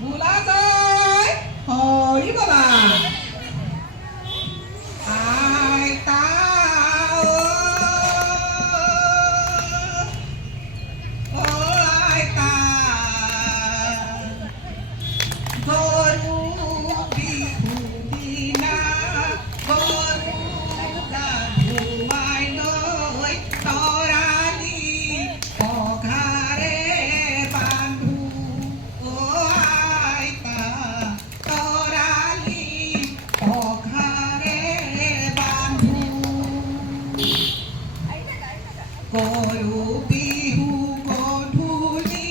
বোলা যায় হৰি বলা আইতা ও আইতা গৰু বিহু দিনা গৰু গা ধুৱাই লৈ তৰালি পঘাৰে বান্ধো ও আইতা তৰালি পঘাৰে বান্ধো গৰু বিহু গধূলি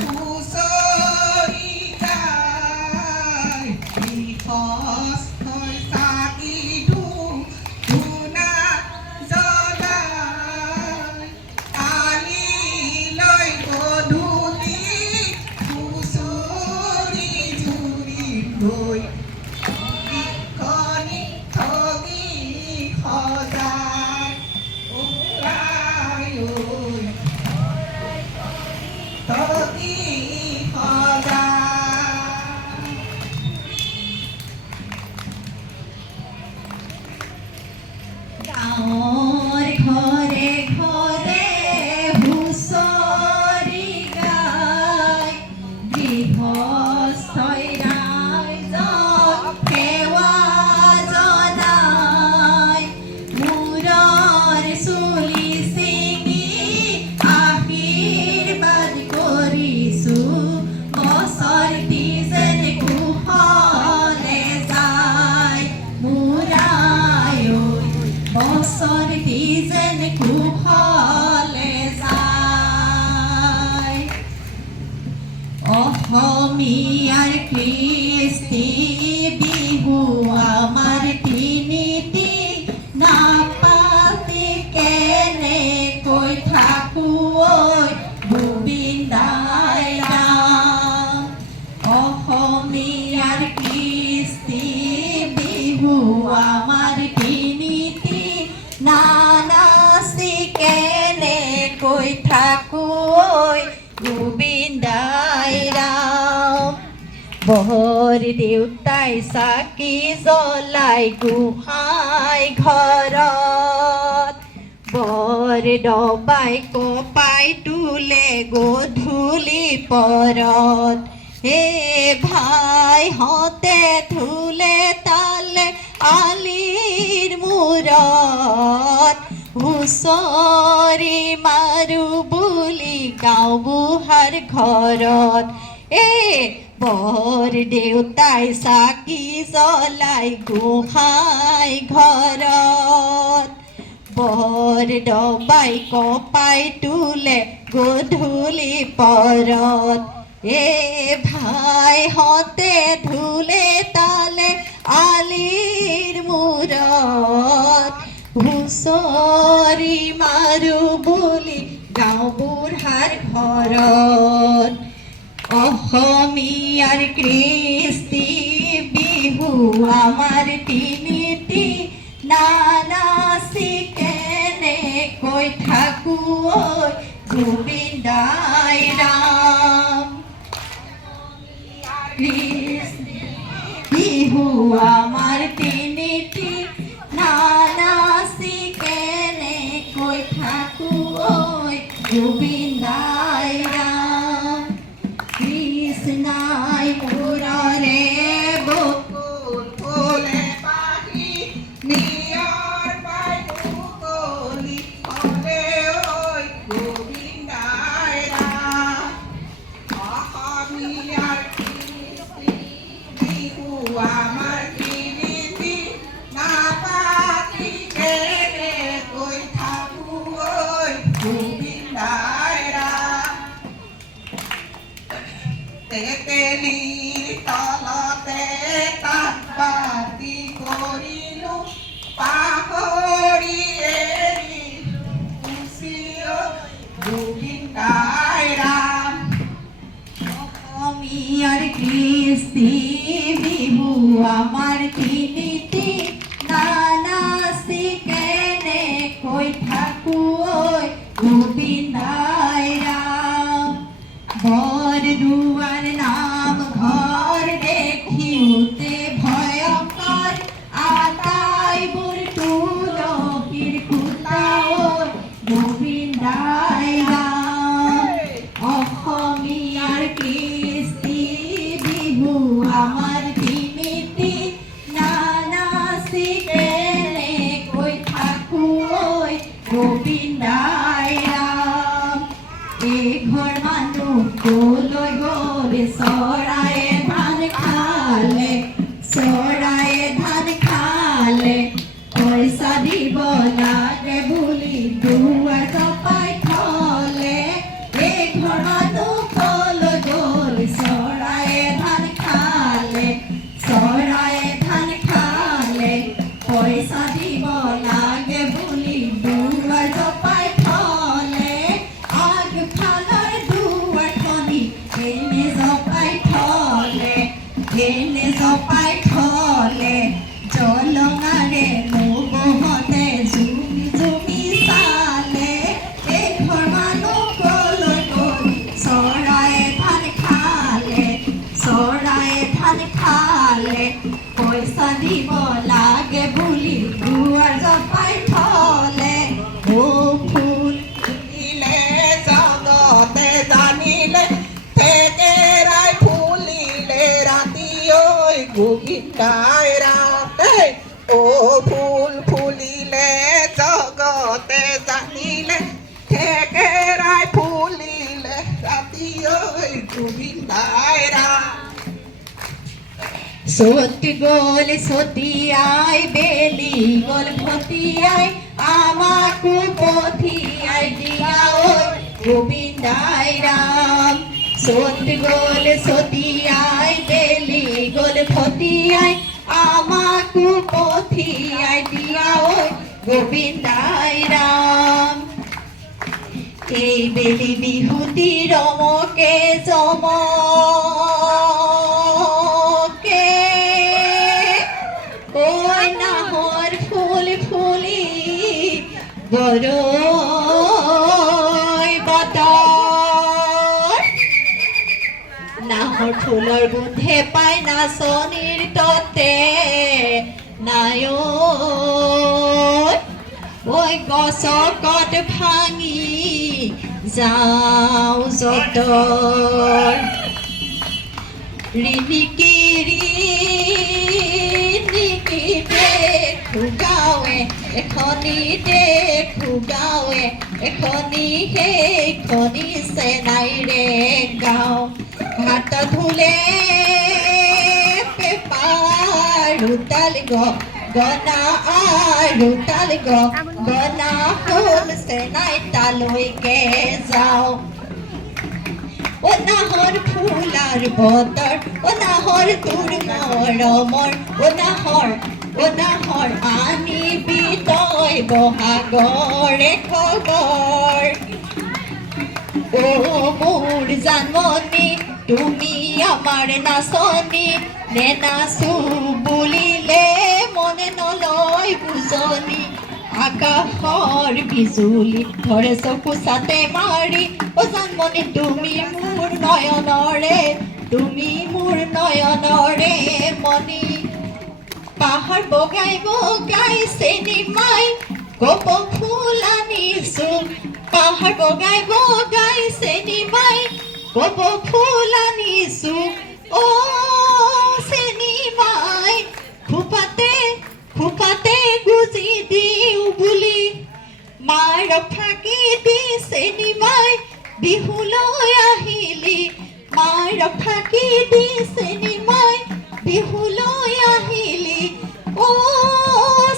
হুঁচৰি গায় গৃহস্থই চাকি ধূনা জ্বলায় কালিলৈ গধূলি হুঁচৰি জুৰি লৈ কণী ঠগি সজায় উৰাই ঐ ঠগি সজায় গাঁৱৰ ঘৰে ঘৰে হুঁচৰি গায় গৃহস্থই ৰাইজক সেৱা জনায় মূৰৰ চুলি ছিঙি আশীৰ্বাদ কৰিছোঁ বছৰটি যেন কুশলে যায় মূৰাই ঐ বছৰটি যেন কুশলে যায় অসমীয়াৰ কৃষ্টি বিহু আমাৰ তিনিটি নাপাতি কেনেকৈ থাকো ঐ গোবিন্দ দাই ৰাম অসমীয়াৰ কৃষ্টি বিহু আমাৰ তিনিটি নানাচি কেনেকৈ থাকো ঐ গোবিন্দ দাই ৰাম বৰ দেউতাই চাকি জ্বলাই গোহাঁই ঘৰত বৰ দবাই কপাই তোলে গধূলি পৰত হে ভাইহঁতে ঢোলে তালে আলিৰ মূৰত হুঁচৰি মাৰো বুলি গাঁও বুঢ়াৰ ঘৰত বৰ দেউতাই চাকি জ্বলাই গোহাঁই ঘৰত বৰ দবাই কপাই তোলে গধূলি পৰত ভাইহঁতে ঢোলে তালে আলিৰ মূৰত হুঁচৰি মাৰো বুলি গাঁও বুঢ়াৰ ঘৰত অসমীয়াৰ কৃষ্টি বিহু আমাৰ তিনিটি নানাচি কেনেকৈ থাকো ঐ গোবিন্দ দাই ৰাম কৃষ্টি বিহু আমাৰ তিনিটি নানাচি কেনেকৈ থাকো ঐ গোবিন্দ দাই ৰাম কৃষ্ণাই মূৰৰে বকুল ফুলে পাহি নিয়ৰ পাই মুকলি হ'লে ঐ গোবিন্দ দাই ৰাম অসমীয়াৰ কৃষ্টি বিহু আমাৰ তিনিটি নাপাতি কেনেকৈ থাকো ঐ গোবিন্দ দাই ৰাম তেতেলীৰ তলতে তাত বাতি কৰিলো পাহৰি এৰিলো কুচিও গোবিন্দ দাই ৰাম অসমীয়াৰ কৃষ্টি বিহু আমাৰ তিনিটি নানাচি কেনেকৈ থাকো ঐ গোবিন্দ দাই ৰাম ঘৰ দুয়াৰ নাম ঘৰ দেখি উতে ভয়ঙ্কৰ আতাই বুৰ তুলসীৰ কুতাও গোবিন্দাই ৰাম অসমীয়াৰ কৃষ্টি বিহু আমাৰ তিনিটি নানাচি কেনেকৈ থাকো ঐ গোবিন্দাই ৰাম এঘৰ মানুহ কলৈ গ'ল চৰায়ে ধান খালে চৰায়ে ধান খালে পইচা দিব লাগে বুলি দুৱাৰ চপাই থলে এঘৰ মানুহ কলৈ গ'ল চৰায়ে ধান খালে চৰায়ে ধান খালে পইচা দিব লাগে বুলি দুৱাৰ চপাই থলে আগফালৰ দুৱাৰখনি এনে জপাই থলে জলঙাৰে নবহতে জুমি জুমি চালে এঘৰ মানুহ কলৈ গ'ল চৰায়ে ধান খালে পইচা দিব লাগে বুলি দুৱাৰ জপাই থলে ও ফুল ফুলিলে জগতে জানিলে থেকেৰাই ফুলিলে ৰাতি ঐ গোবিন্দাই ৰাম ও ফুল ফুলিলে জগতে জানিলে থেকেৰাই ফুলিলে ৰাতি ঐ গোবিন্দাই ৰাম সত্যি গ'ল সতিয়াই বেলি গ'ল ভতিয়াই আমাকো পঠিয়াই দিয়া ঐ গোবিন্দাই ৰাম সত্যি গ'ল সতিয়াই বেলি গ'ল ভতিয়াই আমাকো পঠিয়াই দিয়া ঐ গোবিন্দাই ৰাম এই বেলি বিহুতি ৰমকে জমকে ওই নাহৰ ফুল ফুলি গৰৈ বতৰ নাহৰ ফুলৰ গোন্ধে পাই নাচনীৰ ততে নায়ক ঐ গছকত ভাঙি যাওঁ যতৰ ৰিণিকি দেখো গাঁৱে এখনি দেখো গাঁৱে এখনি সেইখনি চেনাইৰে গাঁও হাত ধুলে পেপাৰ উতাল গনা আৰু তাল গনা ফুল চেনাই তালৈকে যাওঁ ও নাহৰ ফুলাৰ বতৰ ও নাহৰ তোৰ মৰমৰ ও নাহৰ আনিবি তই বহাগৰে খবৰ ও মোৰ জানমণি তুমি আমাৰ নাচনী নে নাচো বুলিলে মনে নলয় বুজনি আকাশৰ বিজুলি ধৰে চকু চাতে মাৰি ও জানমণি তুমি মোৰ নয়নৰে মণি পাহাৰ বগাই বগাই চেনিমাই কপ ফুল আনিছো পাহাৰ বগাই বগাই চেনিমাই কপ ফুল আনিছো ও চেনিমাই খোপাতে গুজি দিওঁ বুলি মাৰ ফাঁকি দি চেনিমাই বিহুলৈ আহিলি মাৰ ফাঁকি দি চেনিমাই বিহুলৈ আহিলি ও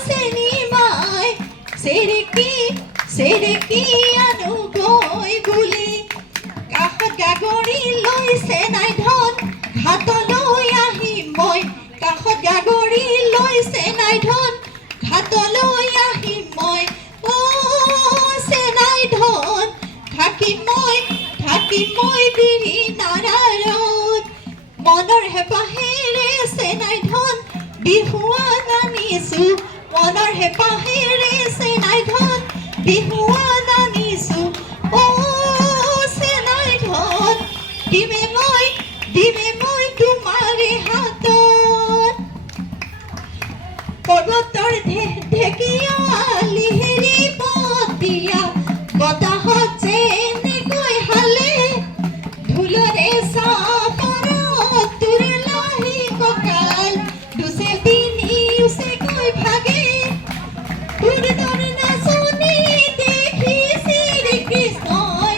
চেনিমাই চেৰেকি আনুগৈ বুলি কাষত গাগৰি লৈ চেনাই ধন ঘাটলৈ আহিম মই কাষত গাগৰি লৈ চেনাই ধন ঘাটলৈ আহিম মই ও চেনাই ধন থাকিম মই বিৰি নাৰায়ণ মনৰ হেঁপাহেৰে চেনাই ধন বিহুৱান আনিছো মনৰ হেঁপাহেৰে চেনাই ধন বিহুৱান আনিছো ও চেনাই ধন দিমে মই তোমাৰে হাতত পৰ্বতৰ ঢেকিয়ালি হেৰি পতিয়া বতাহত যেনেকৈ হালে ঢোলৰে চাপৰত তোৰ লাহি কঁকাল দুচে তিনি উচেকৈ ভাগে তোৰ দৰ নাচনি দেখি শ্ৰীকৃষ্ণই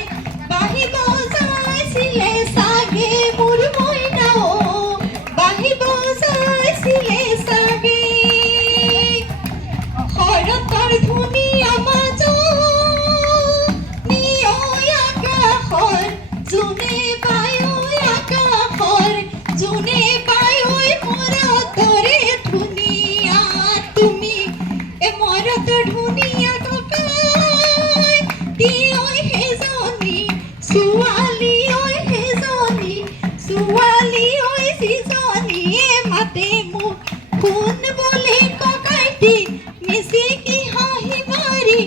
বাঢ়িব যাইছিলে চাগে মোৰ মইনাও বাঢ়িব যাইছিলে চাগে শৰতৰ ধুনীয়া মাজত নিয়ৈ আকাশৰ যোনে পায় আকাশৰ যোনে পায় মৰতৰে ধুনীয়া তুমি মৰতৰ ধুনীয়া ককাই দিয়ৈ সেইজনী ছোৱালী সেইজনী ছোৱালী যিজনীয়ে মাতে মোক শুন বোলে ককাইটি মিচিকি হাঁহি মাৰি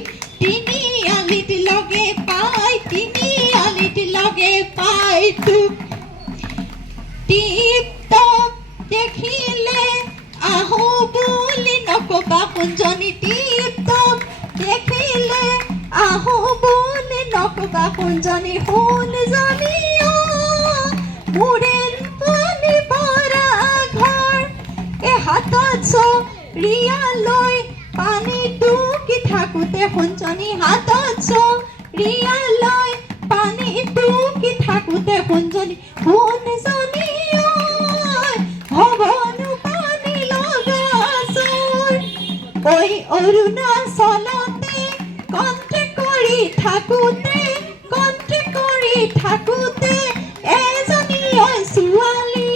তিনিআলিত লগে পাই তোক টিপ টপ দেখিলে আহো বুলি নকবা শুনজনী টিপ টপ দেখিলে আহো বুলি নকবা শুনজনী শুনজনী মোৰে পানী পৰা ঘৰ হাতত চৰিয়া লৈ পানী টুকি থাকোতে শুনজনী হাতত চৰিয়া লৈ পানী টুকি থাকোতে শুনজনী হবনো পানী লগা চোৰ ঐ অৰুণাচলতে কণ্টেক্ট কৰি থাকোতে এজনী ছোৱালী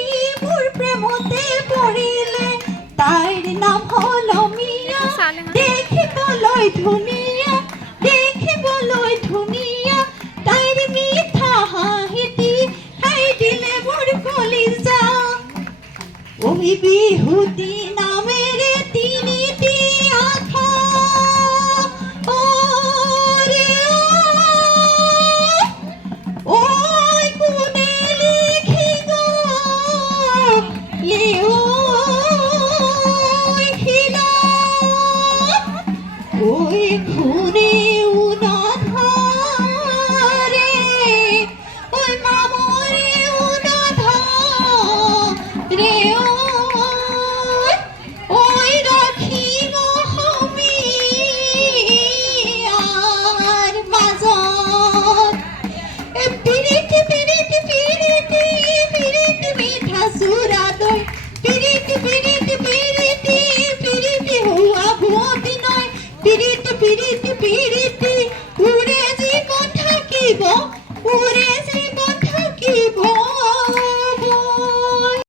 মোৰ প্ৰেমতে পৰিলে তাইৰ নাম হ'ল মিয়া দেখিবলৈ ধুনীয়া তাইৰ মিঠা হাঁহিটি খাই দিলে মোৰ কলিজা ঐ বিহুতি নামেৰে তিনিটি আখা ঐ কোনে লিখি গ'লে ঐ ঘূৰে উনাধাৰে ঐ মামৰে উনাধাৰে ঐ ৰাখিব সমীয়াৰ মাজত পিৰিতি